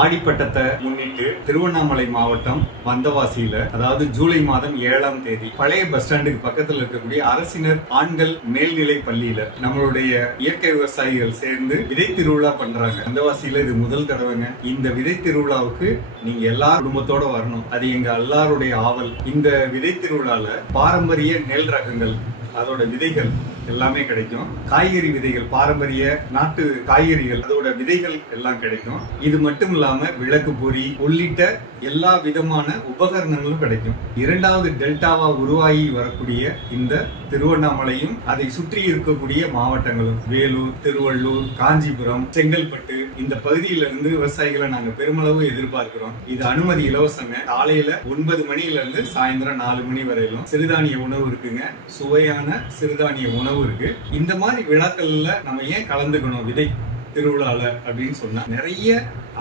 ஆடிப்பட்டத்தை முன்னிட்டு திருவண்ணாமலை மாவட்டம் வந்தவாசியில அதாவது ஜூலை மாதம் ஏழாம் தேதி பழைய பஸ் ஸ்டாண்டுக்கு பக்கத்துல இருக்கக்கூடிய அரசினர் ஆண்கள் மேல்நிலை பள்ளியில நம்மளுடைய இயற்கை விவசாயிகள் சேர்ந்து விதை திருவிழா பண்றாங்க. வந்தவாசியில இது முதல் தடவைங்க. இந்த விதை திருவிழாவுக்கு நீங்க எல்லா குடும்பத்தோட வரணும். அது எங்க எல்லாருடைய ஆவல். இந்த விதை திருவிழால பாரம்பரிய நெல் ரகங்கள் அதோட விதைகள் எல்லாமே கிடைக்கும். காய்கறி விதைகள் பாரம்பரிய நாட்டு காய்கறிகள் அதோட விதைகள் எல்லாம் கிடைக்கும். இது மட்டும் இல்லாம விளக்கு பொறி உள்ளிட்ட எல்லா விதமான உபகரணங்களும் கிடைக்கும். இரண்டாவது டெல்டாவா உருவாகி வரக்கூடிய இந்த திருவண்ணாமலையும் அதை சுற்றி இருக்கக்கூடிய மாவட்டங்களும் வேலூர் திருவள்ளூர் காஞ்சிபுரம் செங்கல்பட்டு இந்த பகுதியில இருந்து விவசாயிகளை நாங்க பெருமளவு எதிர்பார்க்கிறோம். இது அனுமதி இலவசங்க. காலையில ஒன்பது மணில இருந்து சாயந்தரம் நாலு மணி வரையிலும் சிறுதானிய உணவு இருக்குங்க. சுவையான சிறுதானிய உணவு இருக்கு. இந்த மாதிரி விழாக்கள்ல நம்ம ஏன் கலந்துக்கணும் விதை திருவிழால அப்படின்னு சொன்னா நிறைய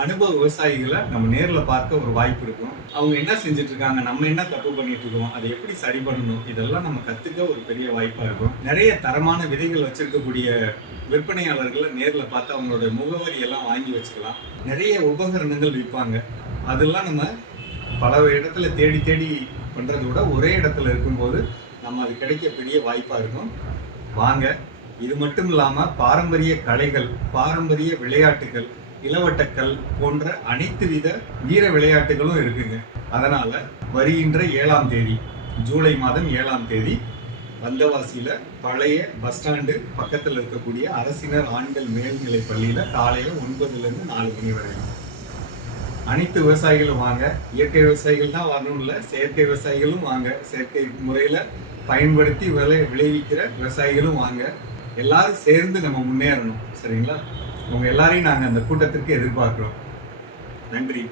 அனுபவ விவசாயிகளை நம்ம நேரில் பார்க்க ஒரு வாய்ப்பு இருக்கும். அவங்க என்ன செஞ்சுட்டு இருக்காங்க நம்ம என்ன தப்பு பண்ணிட்டு இருக்கோம் அதை எப்படி சரி பண்ணணும் இதெல்லாம் நம்ம கத்துக்க ஒரு பெரிய வாய்ப்பா இருக்கும். நிறைய தரமான விதைகள் வச்சிருக்கக்கூடிய விற்பனையாளர்களை நேரில் பார்த்து அவங்களோட முகவரி எல்லாம் வாங்கி வச்சுக்கலாம். நிறைய உபகரணங்கள் விற்பாங்க அதெல்லாம் நம்ம பல இடத்துல தேடி தேடி பண்றதை விட ஒரே இடத்துல இருக்கும்போது நம்ம அது கிடைக்க பெரிய வாய்ப்பா இருக்கும். வாங்க. இது மட்டும் இல்லாமல் பாரம்பரிய கலைகள் பாரம்பரிய விளையாட்டுகள் இளவட்டக்கல் போன்ற அனைத்து வித வீர விளையாட்டுகளும் இருக்குங்க. அதனால் வருகின்ற ஏழாம் தேதி ஜூலை மாதம் ஏழாம் தேதி வந்தவாசியில் பழைய பஸ் ஸ்டாண்டு பக்கத்தில் இருக்கக்கூடிய அரசினர் ஆண்கள் மேல்நிலை பள்ளியில் காலையில் ஒன்பதுலேருந்து நாலு மணி வரைக்கும் அனைத்து விவசாயிகளும் வாங்க. இயற்கை விவசாயிகள் தான் வரணும் இல்லை. செயற்கை விவசாயிகளும் வாங்க. செயற்கை முறையில் பயன்படுத்தி விளை விளைவிக்கிற விவசாயிகளும் வாங்க. எல்லாரும் சேர்ந்து நம்ம முன்னேறணும். சரிங்களா? உங்கள் எல்லாரையும் நாங்கள் அந்த கூட்டத்திற்கு எதிர்பார்க்குறோம். நன்றி.